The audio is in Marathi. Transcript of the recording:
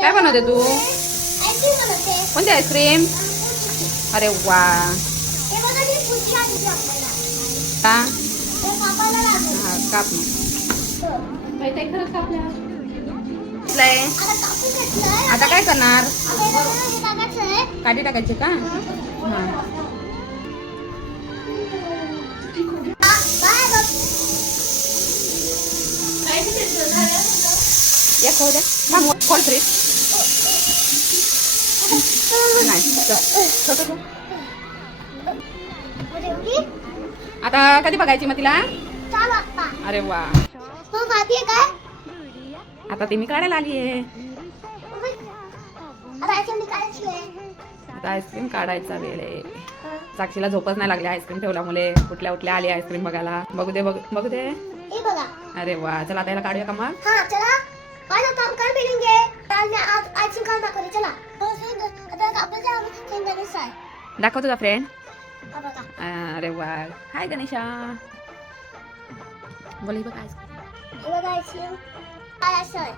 काय बनवते तू? आईस्क्रीम बनवते. कोणती आईस्क्रीम? अरे वा. हे बघा ती पुढची आली आपल्याला. हा हे कापायला लागेल. काप ते खरंच कापल्या. लय. आता कापून घेतलंय. आता काय करणार? आता हे टाकायचं आहे. काठी टाकायची का? हा बाय बघ. एक होऊ द्या. मग कोल्ड फ्रीज नाही छोटं ठेव. आता कधी बघायची मग तिला? 4 वाजता. अरे वा. मग माहितीये काय? आता ती मी काढायला आली आहे. आता आईस्क्रीम निघायची आहे. आता आईस्क्रीम काढायचा वेळ आहे. साक्षीला झोपच नाही लागली आईस्क्रीम ठेवल्यामुळे. उठल्या आली आईस्क्रीम बघायला. बघू दे. हे बघा. अरे वा. चला आता याला काढूया का मग? हाँ चला. आज हम काम कर मिलेंगे. आज आईस्क्रीम खाना करी चला. आता आपल्याला गणेश आहे. दाखव तुझा फ्रेंड. हा बघा. अरे वा. हाय गणेशा. बोल ही बघ आईस्क्रीम. हे बघा आईस्क्रीम. काय असं आहे?